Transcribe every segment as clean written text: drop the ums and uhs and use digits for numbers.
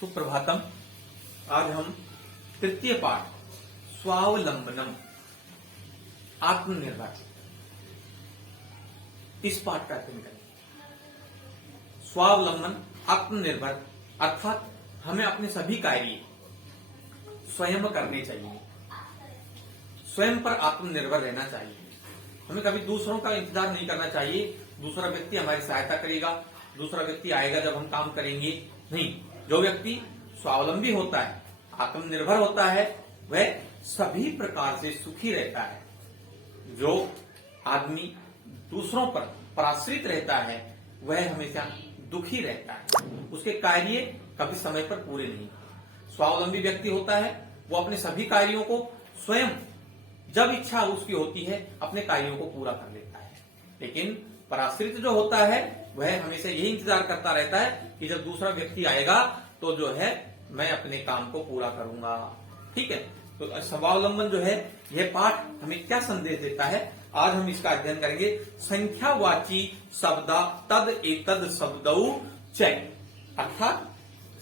सुप्रभातम। आज हम तृतीय पाठ स्वावलंबनम आत्मनिर्भर इस पाठ का अध्ययन करेंगे। स्वावलंबन आत्मनिर्भर अर्थात हमें अपने सभी कार्य स्वयं करने चाहिए, स्वयं पर आत्मनिर्भर रहना चाहिए। हमें कभी दूसरों का इंतजार नहीं करना चाहिए। दूसरा व्यक्ति हमारी सहायता करेगा, दूसरा व्यक्ति आएगा जब हम काम करेंगे, नहीं। जो व्यक्ति स्वावलंबी होता है, आत्मनिर्भर होता है, वह सभी प्रकार से सुखी रहता है। जो आदमी दूसरों पर पराश्रित रहता है वह हमेशा दुखी रहता है, उसके कार्य कभी समय पर पूरे नहीं। स्वावलंबी व्यक्ति होता है वो अपने सभी कार्यों को स्वयं जब इच्छा उसकी होती है अपने कार्यों को पूरा कर लेता है। लेकिन पराश्रित जो होता है वह हमेशा यही इंतजार करता रहता है कि जब दूसरा व्यक्ति आएगा तो जो है मैं अपने काम को पूरा करूंगा। ठीक है, तो स्वावलंबन जो है यह पाठ हमें क्या संदेश देता है, आज हम इसका अध्ययन करेंगे। संख्यावाची शब्दा तद एतद शब्दौ च, अर्थात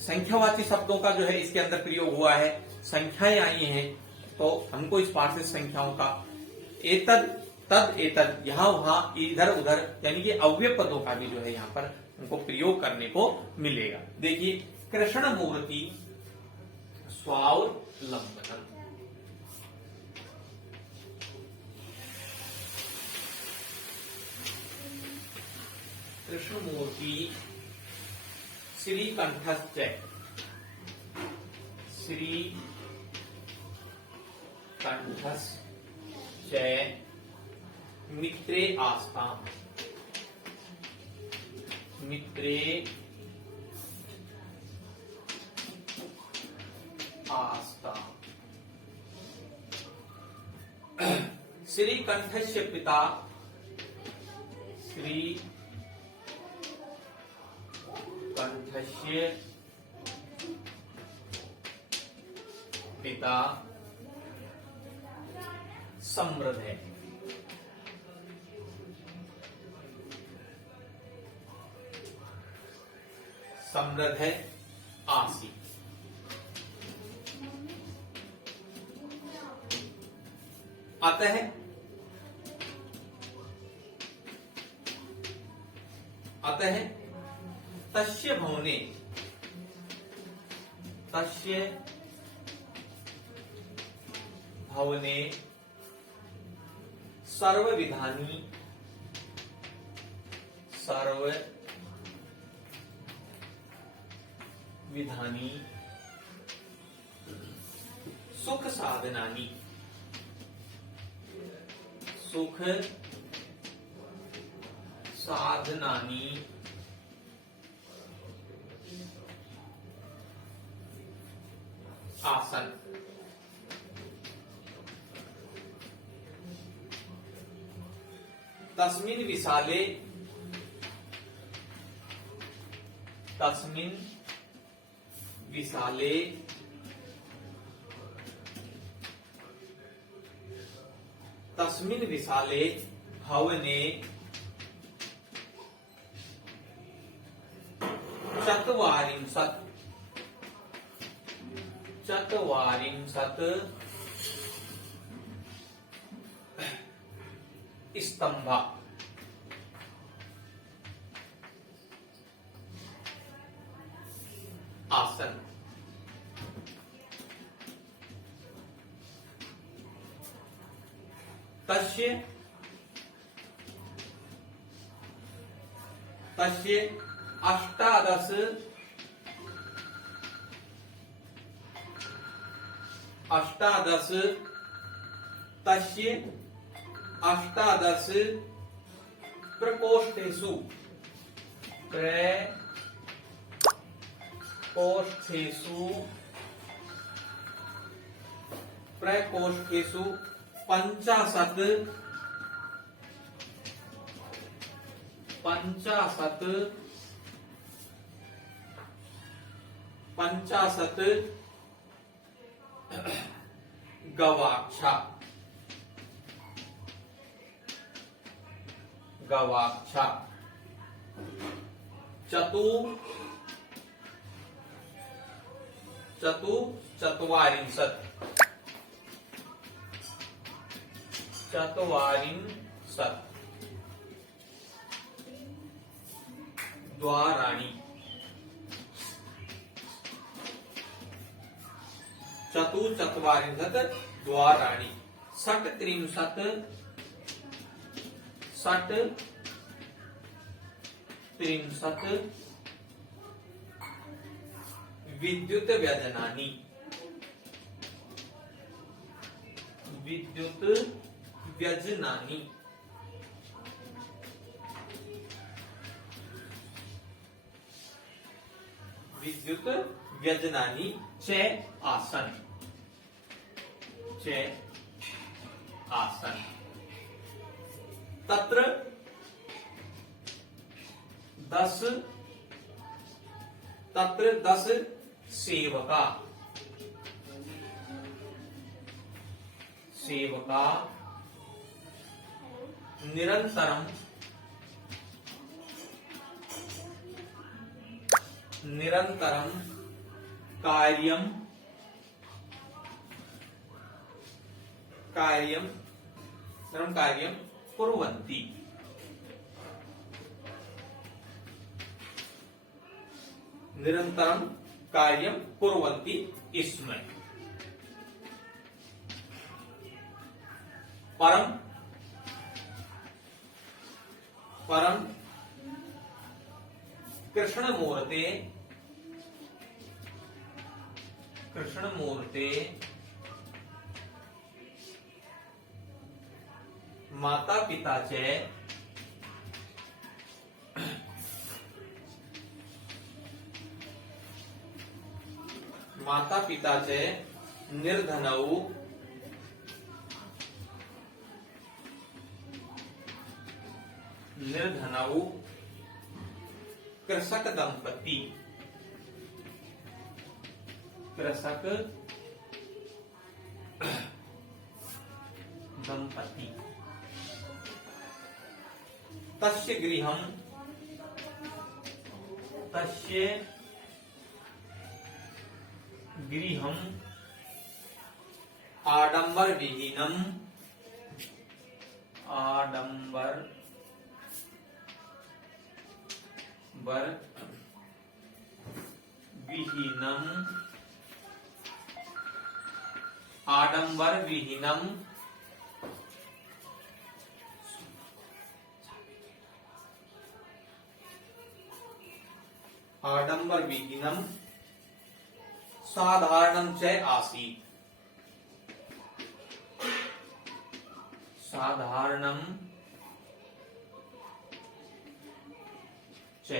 संख्यावाची शब्दों का जो है इसके अंदर प्रयोग हुआ है, संख्याएं आई हैं, तो हमको इस पाठ से संख्याओं का एतद तद एतद यहाँ वहां इधर उधर यानी कि अव्यय पदों का भी जो है यहाँ पर हमको प्रयोग करने को मिलेगा। देखिए, कृष्ण मूर्ति स्वावलंबनम। कृष्णमूर्ति श्रीकंठश्च मित्रे आस्ताम्, मित्रे आस्ताम्। श्रीकंठस्य पिता श्रीकंठस्य पिता समृद्ध है। समृद्ध है आसी। अतः तस्य भवने, तस्य भवने सर्वविधानि सुख साधनानि आसन। तस्मिन् विशाले भवने चत्वारिंशत् स्तंभा। आसन। तस्य अष्टादश प्रकोष्ठेषु पंचाशत गवाक्षा। चतुश्चत्वारिंशत् द्वाराणि चतुश्चत्वारिंशत् द्वाराणि षट्त्रिंशत् विद्युत व्यजनानि विद्युत व्यजनानि च आसन तत्र 10 सेवका निरंतरम कार्यम कुर्वन्ति निरंतरम कार्यम कुर्वन्ति इसमें परम कृष्णमूर्ते माता पिता चे निर्धनौ कृषक दंपति तस्य गृहम् आडंबर विहीनम् साधारणं च आसीत् साधारणं च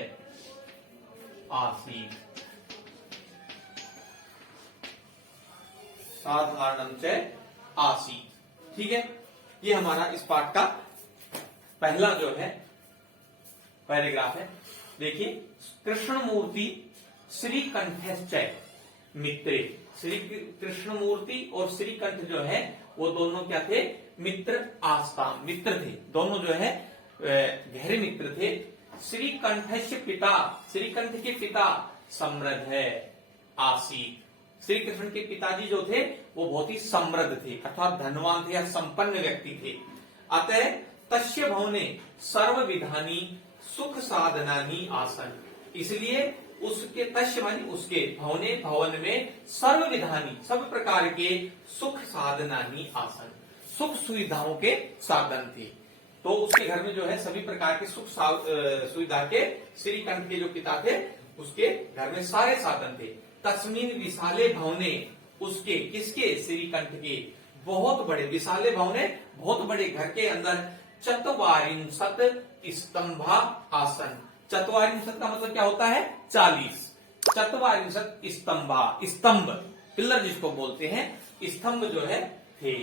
आसीत् ठीक है। ये हमारा इस पाठ का पहला जो है पैराग्राफ है। देखिए, कृष्णमूर्ति श्रीकंठश्च मित्रे, श्री कृष्णमूर्ति और श्रीकंठ जो है वो दोनों क्या थे? मित्र आस्ताम, मित्र थे। दोनों जो है गहरे मित्र थे। श्रीकंठस्य पिता, श्रीकंठ के पिता समृद्ध है आसीत। श्री कृष्ण के पिताजी जो थे वो बहुत ही समृद्ध थे अर्थात धनवान थे या संपन्न व्यक्ति थे। अतः तस्य भवने सर्व विधानी सुख साधनानि आसन, इसलिए उसके तस्य मानी उसके भवने भवन में सर्व विधानी सब प्रकार के सुख साधनानि आसन, सुख सुविधाओं के साधन थे। तो उसके घर में जो है सभी प्रकार के सुख सुविधा के श्रीकंठ के जो पिता थे उसके घर में सारे साधन थे। तस्मिन विशाले भवने, उसके किसके? श्रीकंठ के बहुत बड़े विशाले भवने, बहुत बड़े घर के अंदर चत्वारिंशत् स्तंभा आसन। चत्वारिंशत् का मतलब क्या होता है? 40। चत्वारिंशत् स्तंभा, स्तंभ पिलर जिसको बोलते हैं, स्तंभ जो है थे।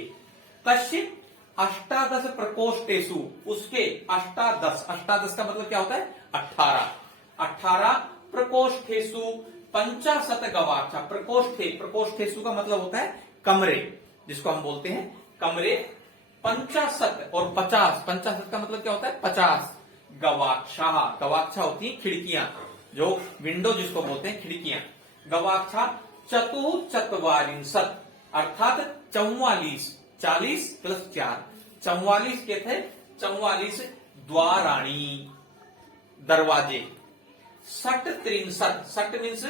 तस्य अष्टादश प्रकोष्ठेषु, उसके अष्टादश, अष्टादश का मतलब क्या होता है? 18। 18 प्रकोष्ठेषु 50 गवाक्षा। प्रकोष्ठे, प्रकोष्ठेषु का मतलब होता है कमरे, जिसको हम बोलते हैं कमरे। 50 और 50, 50 का मतलब क्या होता है? 50 गवाक्षा। गवाक्षा होती है खिड़कियां, जो विंडो जिसको बोलते हैं खिड़कियां। गवाक्षा चतुश्चत्वारिंशत् अर्थात 44, 40 प्लस 4, 44 के थे, 44 द्वाराणी दरवाजे। 63, 60 मीन्स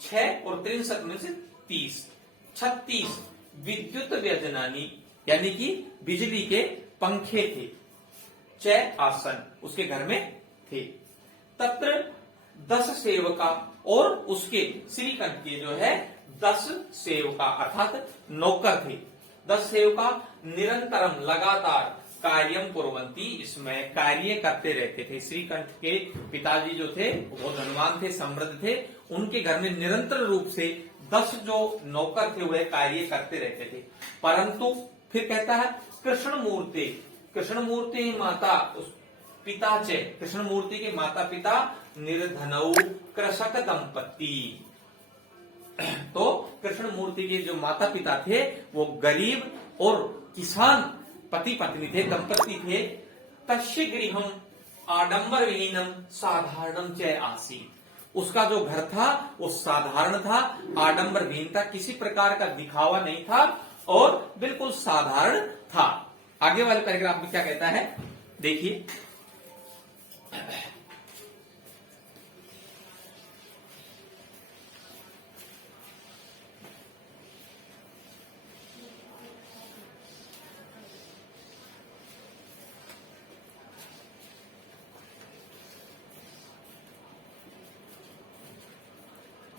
6 और 63 मीन्स 30, 36 विद्युत व्यजनानी यानी कि बिजली के पंखे थे। 6 आसन उसके घर में थे। तत्र 10 सेवका और उसके श्रीकंठ के जो है 10 सेवका अर्थात नौकर थे। 10 सेवका निरंतरम लगातार कार्यम कुर्वन्ति इसमें कार्य करते रहते थे। श्रीकंठ के पिताजी जो थे वो धनवान थे, समृद्ध थे, उनके घर में निरंतर रूप से 10 जो नौकर थे वह कार्य करते रहते थे। परंतु फिर कहता है कृष्ण मूर्ति माता पिता चे, कृष्ण मूर्ति के माता पिता निर्धनौ कृषक दंपति। तो कृष्ण मूर्ति के जो माता पिता थे वो गरीब और किसान पति पत्नी थे, दंपति थे। तस्य गृहम आडंबर विहीनम साधारणम च आसीत्। उसका जो घर था वो साधारण था, आडंबर विहीन था, किसी प्रकार का दिखावा नहीं था और बिल्कुल साधारण था। आगे वाले पैराग्राफ में क्या कहता है देखिए।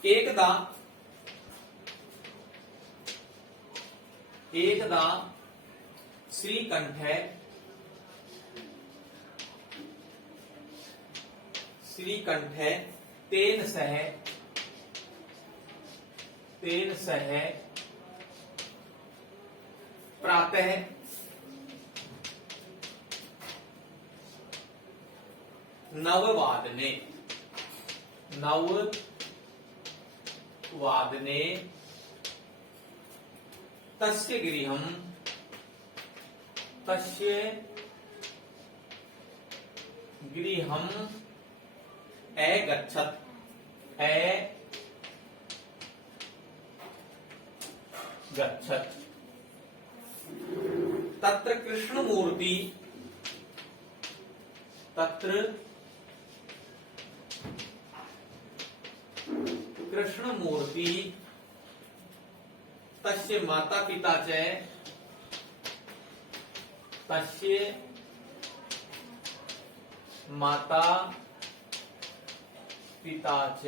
एकदा श्रीकंठ तेन सह प्रातः नववादने तस्य गृहम् अगच्छत्। तत्र कृष्णमूर्ति तस्य माता पिता च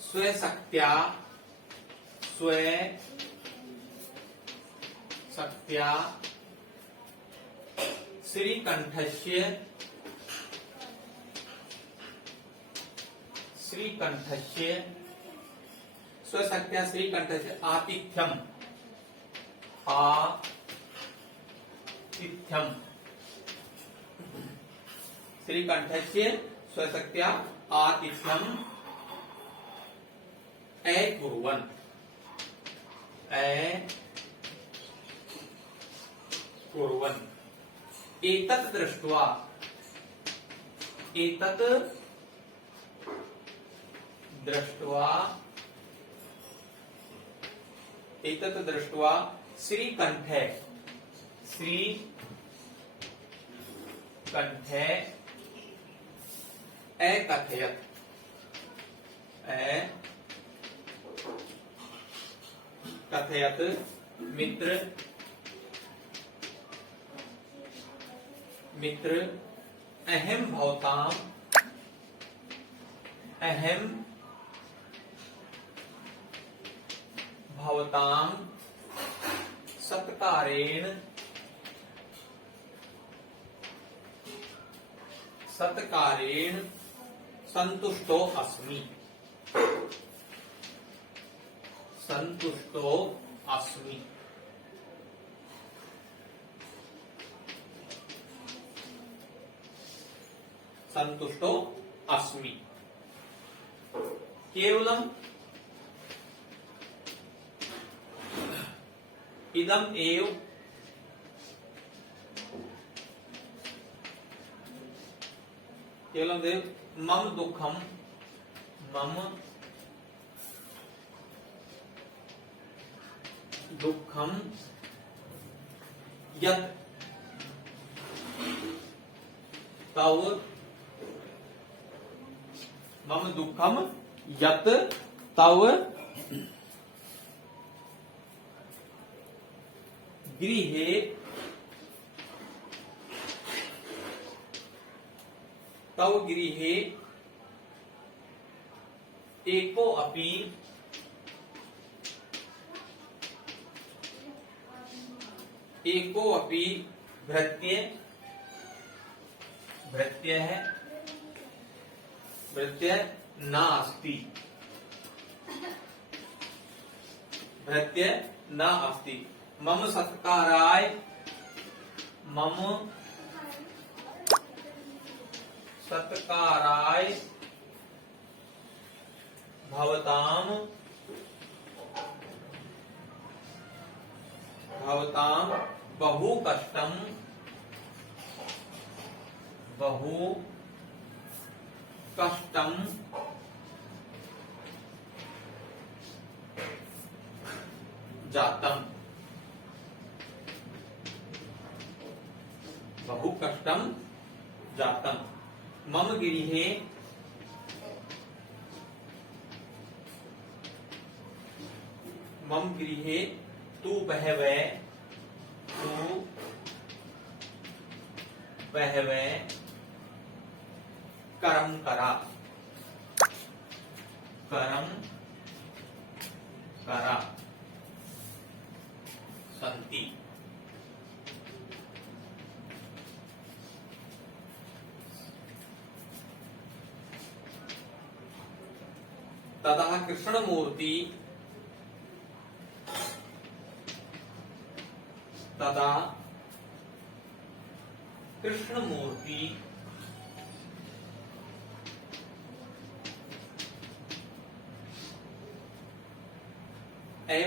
स्वशक्त्या श्रीकंठस्य आतिथ्यम श्रीकंठस्य स्वशक्त्या आतिथ्यम अकुर्वन्। एतत् दृष्ट्वा श्रीकंठ कथयत मित्र अहम भवतां सत्कारेण संतुष्टो अस्मि। केवलम इदम एव केवलम देव मम दुःखम यत् तव मम दुःखम यत् तव गृहे एको अपि भृत्य नास्ति मम सत्काराय भवताम बहु कष्टम जातम मम गृहे तु बहवः करम करा संति तदा कृष्णमूर्ति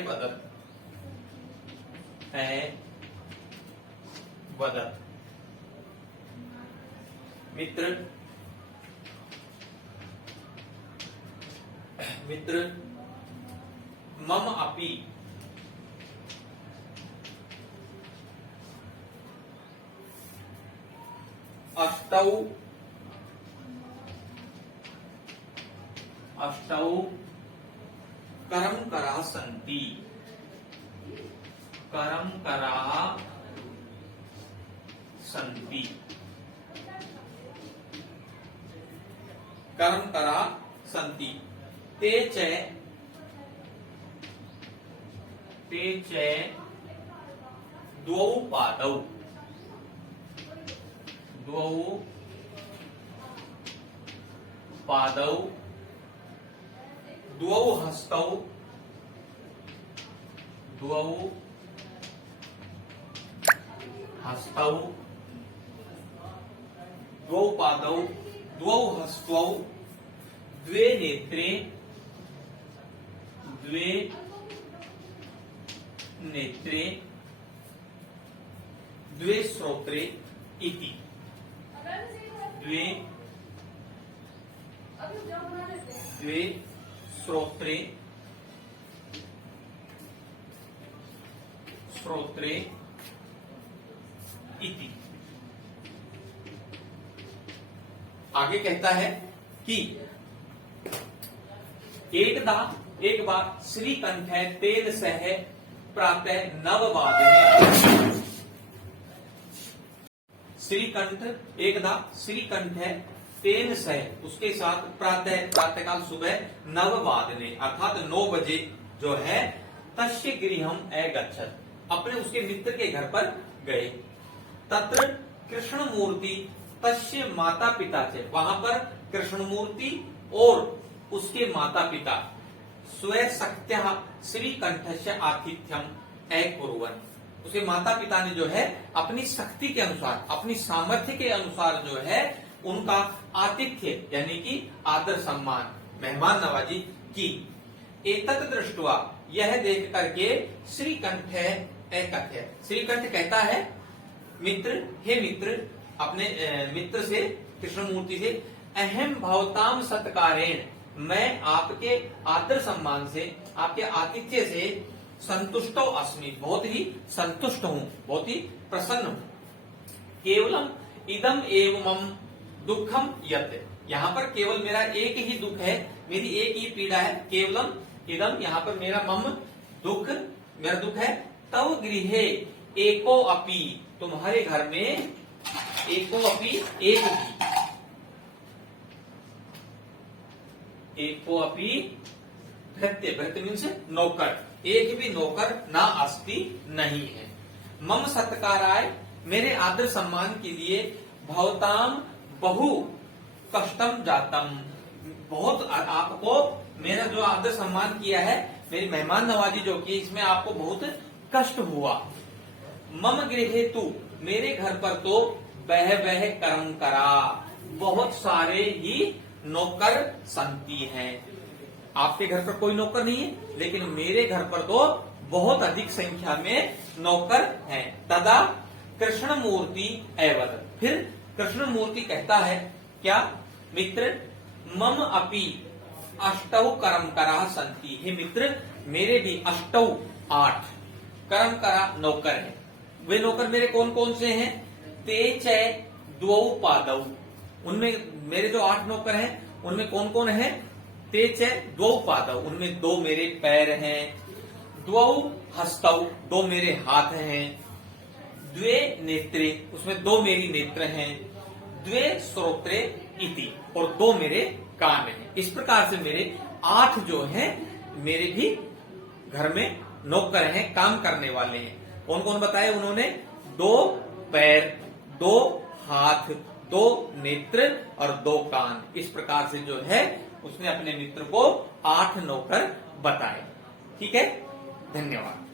वदत् मित्र मम अपि अष्टौ करमकराः सन्ति ते च द्वौ पादौ द्वौ हस्तौ द्वौ पादौ द्वौ हस्तौ द्वे नेत्रे द्वे श्रोत्रे इति द्वे श्रोत्रे इति। आगे कहता है कि एक बार श्रीकंठ तेन सह प्रातः 9 वादने श्रीकंठ तेन सह उसके साथ प्रातःकाल सुबह 9 वादने अर्थात 9 बजे जो है तस्य गृहम अगच्छत् अपने उसके मित्र के घर पर गए। तत्र कृष्णमूर्ति तस्य माता पिता च वहां पर कृष्णमूर्ति और उसके माता पिता स्वशक्त्या श्रीकंठस्य आतिथ्यम अकुर्वन् उसके माता पिता ने जो है अपनी शक्ति के अनुसार अपनी सामर्थ्य के अनुसार जो है उनका आतिथ्य यानी कि आदर सम्मान मेहमान नवाजी की। एतत् दृष्ट्वा यह देख करके श्रीकंठ श्रीकंठ कहता है हे मित्र अपने मित्र से कृष्णमूर्ति से अहम भवताम सत्कारेण मैं आपके आदर सम्मान से आपके आतिथ्य से संतुष्टो अस्मि, बहुत ही संतुष्ट हूं, बहुत ही प्रसन्न हूं। केवलम इदम एव मम दुखम यत्, यहाँ पर केवल मेरा एक ही दुख है, मेरी एक ही पीड़ा है। केवलम इदम, यहाँ पर मेरा मम दुख, मेरा दुख है। तव गृहे एको अपि, तुम्हारे घर में एको अपि, एक भी, एको अपि भृत्य, भृत्य मीन्स नौकर, एक भी नौकर ना अस्ति, नहीं है। मम सत्काराय, मेरे आदर सम्मान के लिए, भवताम बहु कष्टम जातम, बहुत आपको मेरा जो आदर सम्मान किया है, मेरी मेहमान नवाजी जो की, इसमें आपको बहुत कष्ट हुआ। मम गृहे तु, मेरे घर पर तो बह बह कर्म करा, बहुत सारे ही नौकर संती हैं। आपके घर पर कोई नौकर नहीं है, लेकिन मेरे घर पर तो बहुत अधिक संख्या में नौकर हैं। तदा कृष्ण मूर्ति एवं, फिर कृष्ण मूर्ति कहता है क्या, मित्र मम अपि अष्टौ कर्म करा संति, हे मित्र मेरे भी अष्टौ, 8 कर्म करा नौकर है। वे नौकर मेरे कौन कौन से हैं? ते च द्वौ पादौ, उनमें मेरे जो 8 नौकर हैं उनमें कौन कौन है? ते च द्वौ पादौ, उनमें 2 मेरे पैर हैं। द्वौ हस्तौ, 2 मेरे हाथ हैं। द्वे नेत्रे, उसमें 2 मेरी नेत्र हैं। द्वे श्रोत्रे इति, और 2 मेरे कान हैं। इस प्रकार से मेरे 8 जो हैं, मेरे भी घर में नौकर हैं, काम करने वाले हैं। कौन कौन बताए उन्होंने? 2 पैर, 2 हाथ, 2 नेत्र और 2 कान। इस प्रकार से जो है उसने अपने मित्र को 8 नौकर बताए। ठीक है, धन्यवाद।